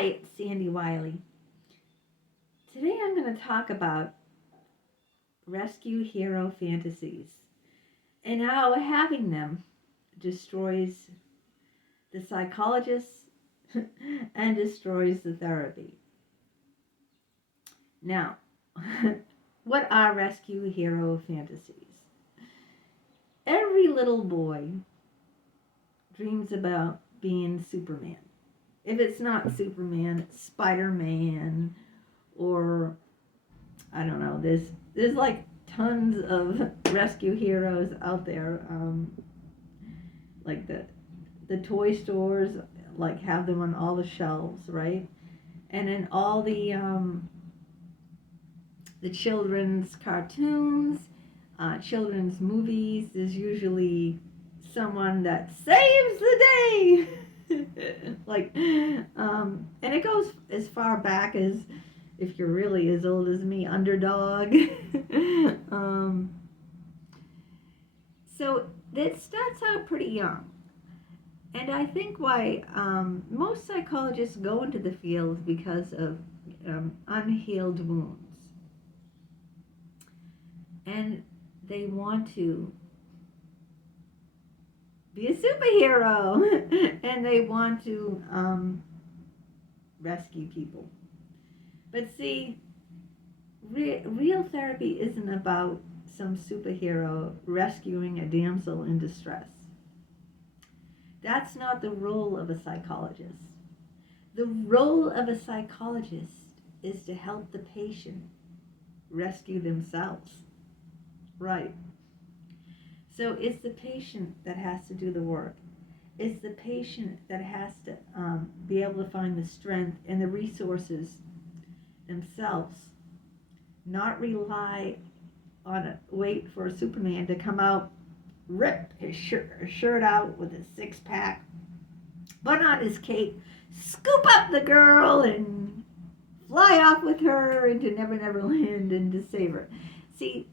Hi, it's Sandy Wiley. Today I'm going to talk about rescue hero fantasies and how having them destroys the psychologists and destroys the therapy. Now, what are rescue hero fantasies? Every little boy dreams about being Superman. If it's not Superman, it's Spider-Man, or I don't know. There's like tons of rescue heroes out there. Like the toy stores like have them on all the shelves, right? And in all the children's cartoons, children's movies, there's usually someone that saves the day. Like, and it goes as far back as, if you're really as old as me, Underdog. um, so it starts out pretty young. And I think why most psychologists go into the field because of unhealed wounds. And they want to be a superhero. And they want to rescue people. But see, real therapy isn't about some superhero rescuing a damsel in distress. That's not the role of a psychologist. The role of a psychologist is to help the patient rescue themselves. Right. So it's the patient that has to do the work. It's the patient that has to be able to find the strength and the resources themselves, not rely on wait for a Superman to come out, rip his shirt out with his six-pack, put on his cape, scoop up the girl, and fly off with her into Never Never Land and to save her. See,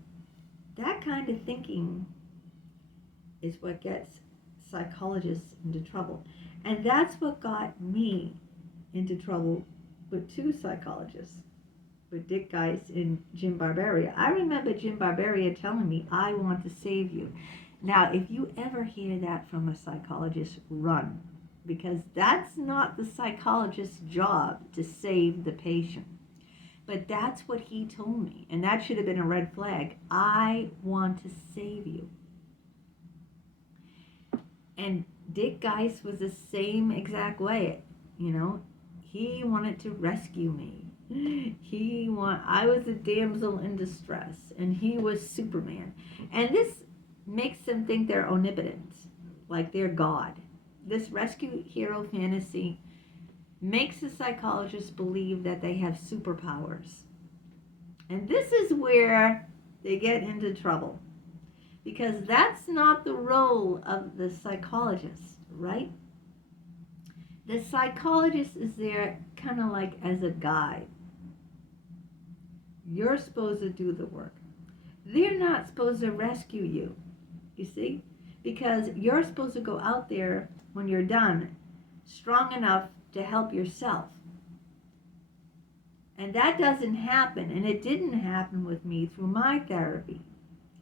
that kind of thinking is what gets psychologists into trouble. And that's what got me into trouble with two psychologists, with Dick Geis and Jim Barbaria. I remember Jim Barbaria telling me, I want to save you. Now, if you ever hear that from a psychologist, run. Because that's not the psychologist's job to save the patient. But that's what he told me. And that should have been a red flag. I want to save you. And Dick Geis was the same exact way. You know, he wanted to rescue me. I was a damsel in distress, and he was Superman. And this makes them think they're omnipotent, like they're God. This rescue hero fantasy makes the psychologists believe that they have superpowers. And this is where they get into trouble, because that's not the role of the psychologist, right? The psychologist is there kind of like as a guide. You're supposed to do the work. They're not supposed to rescue you, you see? Because you're supposed to go out there when you're done, strong enough to help yourself. And that doesn't happen, and it didn't happen with me through my therapy.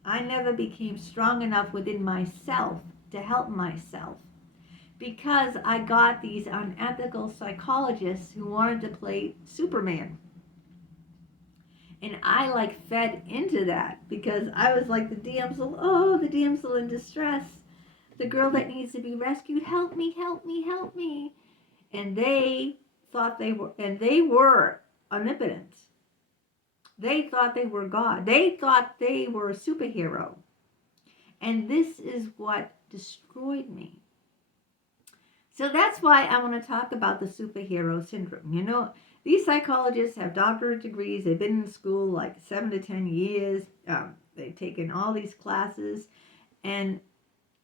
I never became strong enough within myself to help myself, because I got these unethical psychologists who wanted to play Superman. And I like fed into that because I was like the damsel in distress, the girl that needs to be rescued. Help me, help me, help me. And they were omnipotent. They thought they were God. They thought they were a superhero. And this is what destroyed me. So that's why I want to talk about the superhero syndrome. You know, these psychologists have doctorate degrees. They've been in school like 7 to 10 years. They've taken all these classes. And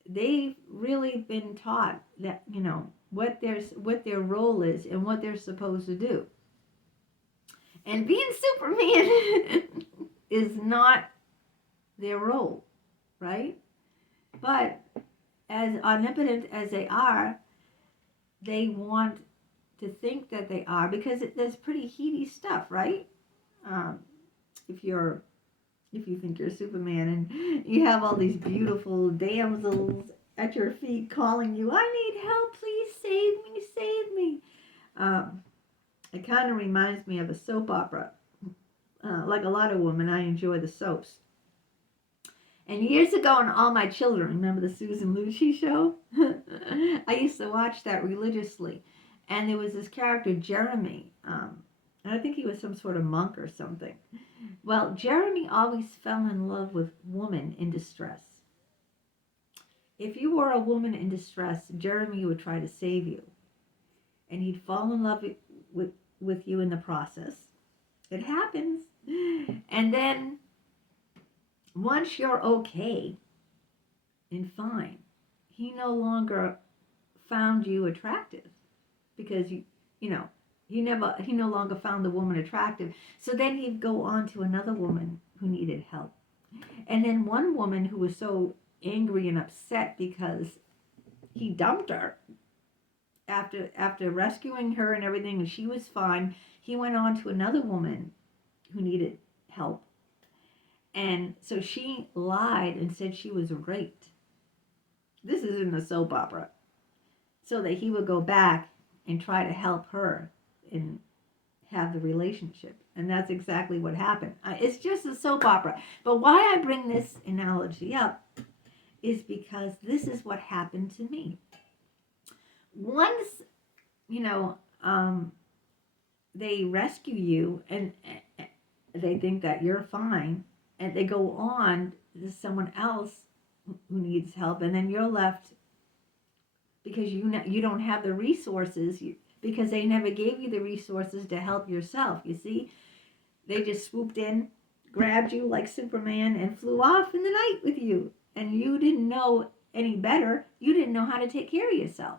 they've really been taught that, you know, what their role is and what they're supposed to do. And being Superman is not their role, right? But as omnipotent as they are, they want to think that they are, because there's pretty heady stuff, right? Um, if you're if you think you're Superman and you have all these beautiful damsels at your feet calling you, I need help, please save me. It kind of reminds me of a soap opera. Like a lot of women, I enjoy the soaps. And years ago on All My Children, remember the Susan Lucci show? I used to watch that religiously. And there was this character, Jeremy. And I think he was some sort of monk or something. Well, Jeremy always fell in love with women in distress. If you were a woman in distress, Jeremy would try to save you. And he'd fall in love with you in the process. It happens. And then once you're okay and fine, he no longer found you attractive because you know, he no longer found the woman attractive. So then he'd go on to another woman who needed help. And then one woman who was so angry and upset because he dumped her after rescuing her and everything, and she was fine, he went on to another woman who needed help. And so she lied and said she was raped. This is in the soap opera. So that he would go back and try to help her and have the relationship. And that's exactly what happened. It's just a soap opera. But why I bring this analogy up is because this is what happened to me. Once, they rescue you and they think that you're fine, and they go on to someone else who needs help, and then you're left because you don't have the resources, because they never gave you the resources to help yourself. You see, they just swooped in, grabbed you like Superman, and flew off in the night with you, and you didn't know any better. You didn't know how to take care of yourself.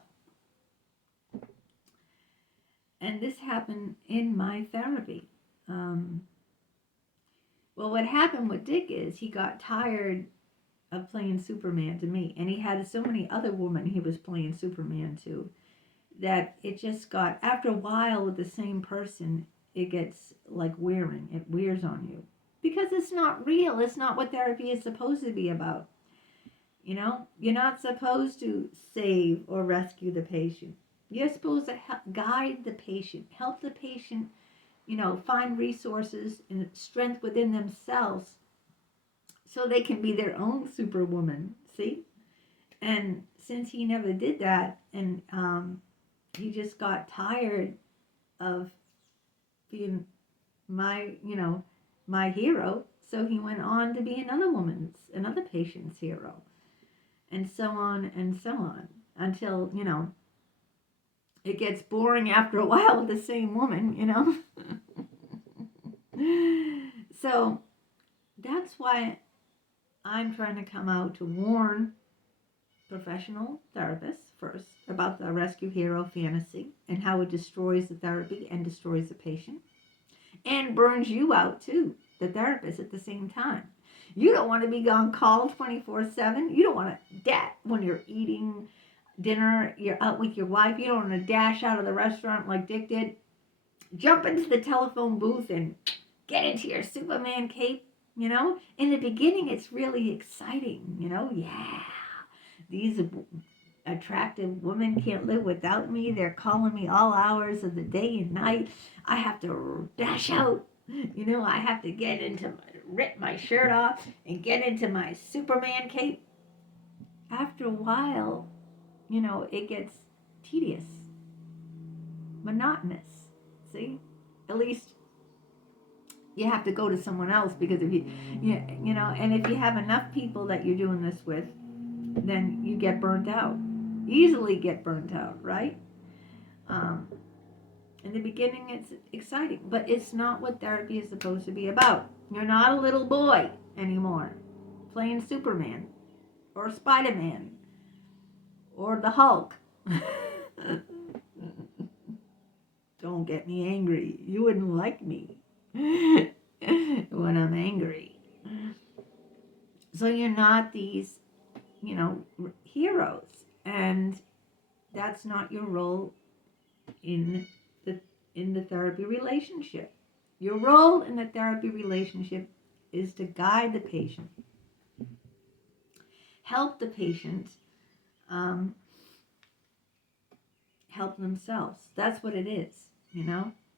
And this happened in my therapy. Well, what happened with Dick is he got tired of playing Superman to me, and he had so many other women he was playing Superman to, that it just got, after a while with the same person, it gets like wearing. It wears on you because it's not real. It's not what therapy is supposed to be about. You're not supposed to save or rescue the patient. You're supposed to guide the patient, help the patient, find resources and strength within themselves so they can be their own superwoman, see? And since he never did that, and he just got tired of being my hero, so he went on to be another patient's hero, and so on and so on, until, it gets boring after a while with the same woman, So that's why I'm trying to come out to warn professional therapists first about the rescue hero fantasy and how it destroys the therapy and destroys the patient and burns you out too, the therapist, at the same time. You don't want to be on call 24/7. You don't want to when you're eating dinner, you're out with your wife, you don't want to dash out of the restaurant like Dick did, jump into the telephone booth and get into your Superman cape. In the beginning it's really exciting. Yeah, these attractive women can't live without me, they're calling me all hours of the day and night, I have to dash out, I have to rip my shirt off and get into my Superman cape. After a while, it gets tedious, monotonous. See? At least you have to go to someone else, because if and if you have enough people that you're doing this with, then you get burnt out. Easily get burnt out, right? In the beginning, it's exciting, but it's not what therapy is supposed to be about. You're not a little boy anymore playing Superman or Spider-Man or the Hulk. Don't get me angry. You wouldn't like me when I'm angry. So you're not these, heroes. And that's not your role in the therapy relationship. Your role in the therapy relationship is to guide the patient, help the patient help themselves. That's what it is,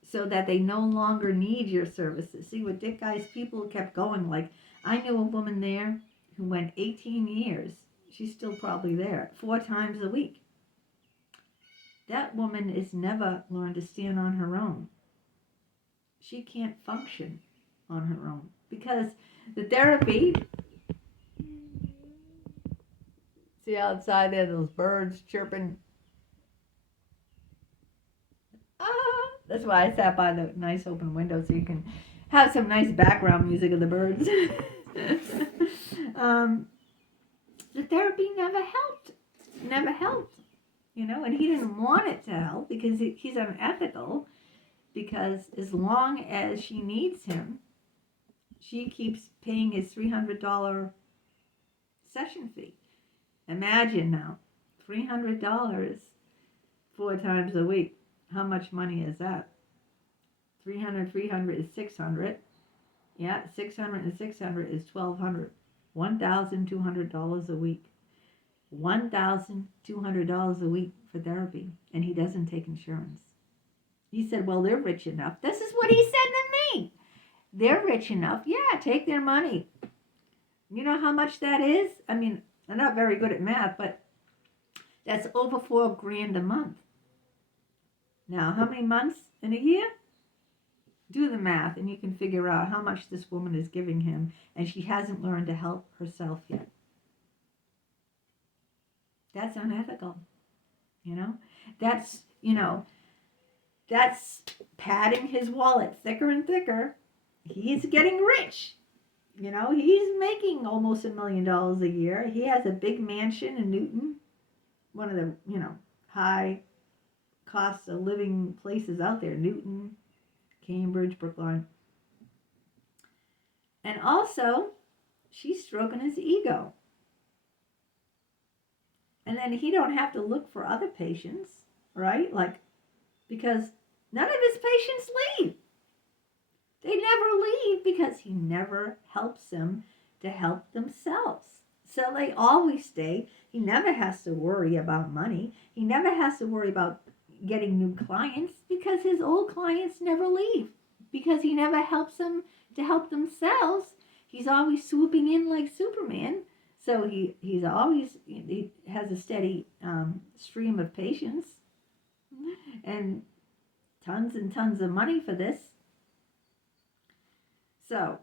so that they no longer need your services. See, with Dick Guy's people kept going. Like, I knew a woman there who went 18 years. She's still probably there 4 times a week. That woman is never learned to stand on her own. She can't function on her own because the therapy. See outside there, those birds chirping. That's why I sat by the nice open window so you can have some nice background music of the birds. The therapy never helped, and he didn't want it to help because he's unethical, because as long as she needs him, she keeps paying his $300 session fee. Imagine now, $300 4 times a week. How much money is that? 300 is 600. Yeah, 600 and 600 is 1,200. $1,200 a week. $1,200 a week for therapy, and he doesn't take insurance. He said, well, they're rich enough. This is what he said to me. They're rich enough. Yeah, take their money. You know how much that is? I mean, I'm not very good at math, but that's over $4,000 a month. Now, how many months in a year? Do the math, and you can figure out how much this woman is giving him, and she hasn't learned to help herself yet. That's unethical, That's, that's padding his wallet thicker and thicker. He's getting rich. He's making almost $1 million a year. He has a big mansion in Newton, one of the, high cost of living places out there. Newton, Cambridge, Brookline. And also, she's stroking his ego. And then he don't have to look for other patients, right? Because none of his patients leave. They never leave because he never helps them to help themselves. So they always stay. He never has to worry about money. He never has to worry about getting new clients because his old clients never leave, because he never helps them to help themselves. He's always swooping in like Superman. So he has a steady stream of patients and tons of money for this. So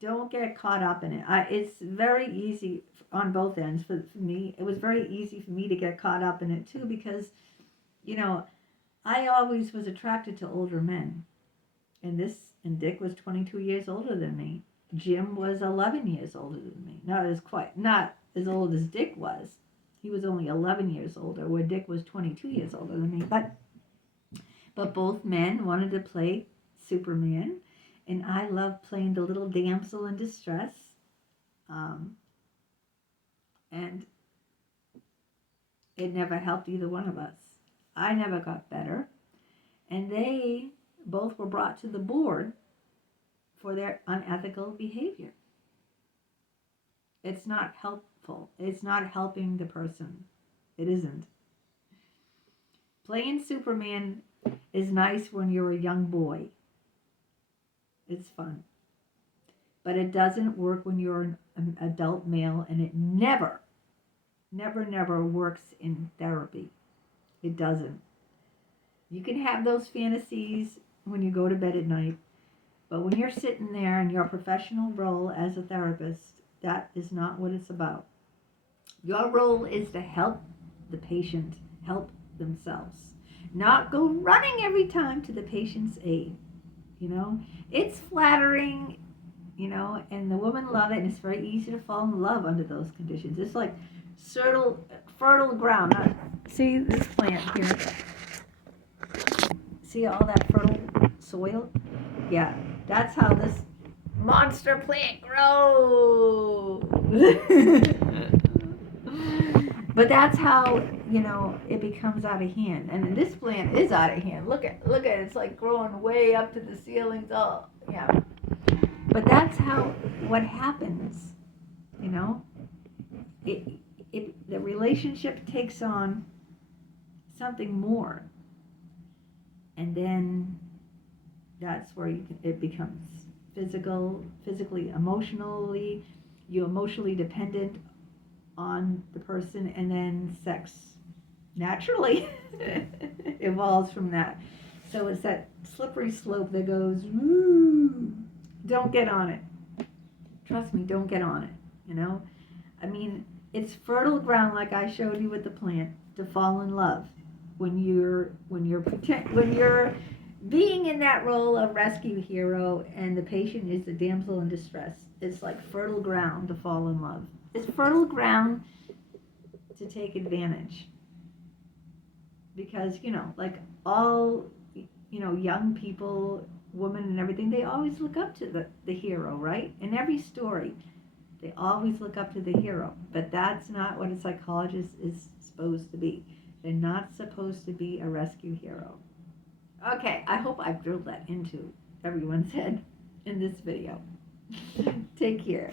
don't get caught up in it. It's very easy on both ends for me. It was very easy for me to get caught up in it too, because I always was attracted to older men, and Dick was 22 years older than me. Jim was 11 years older than me. Not as old as Dick was. He was only 11 years older, where Dick was 22 years older than me. But both men wanted to play Superman, and I loved playing the little damsel in distress. And it never helped either one of us. I never got better, and they both were brought to the board for their unethical behavior. It's not helpful. It's not helping the person. It isn't. Playing Superman is nice when you're a young boy. It's fun. But it doesn't work when you're an adult male, and it never works in therapy. It doesn't. You can have those fantasies when you go to bed at night, but when you're sitting there in your professional role as a therapist, that is not what it's about. Your role is to help the patient help themselves, not go running every time to the patient's aid. It's flattering, and the women love it, and it's very easy to fall in love under those conditions. It's like fertile ground. See this plant here? See all that fertile soil? Yeah, that's how this monster plant grows. But that's how you know, it becomes out of hand. And this plant is out of hand. Look at it. It's like growing way up to the ceilings. Oh, yeah. But that's what happens, you know. The relationship takes on something more, and then that's where it becomes physically, emotionally. You're emotionally dependent on the person, and then sex naturally evolves from that. So it's that slippery slope that goes, woo, don't get on it. Trust me, don't get on it, you know? I mean, it's fertile ground, like I showed you with the plant, to fall in love. When you're being in that role of rescue hero and the patient is the damsel in distress, it's like fertile ground to fall in love. It's fertile ground to take advantage. Because, you know, like all, you know, young people, women and everything, they always look up to the hero, right? In every story, they always look up to the hero. But that's not what a psychologist is supposed to be. They're not supposed to be a rescue hero. Okay, I hope I've drilled that into everyone's head in this video. Take care.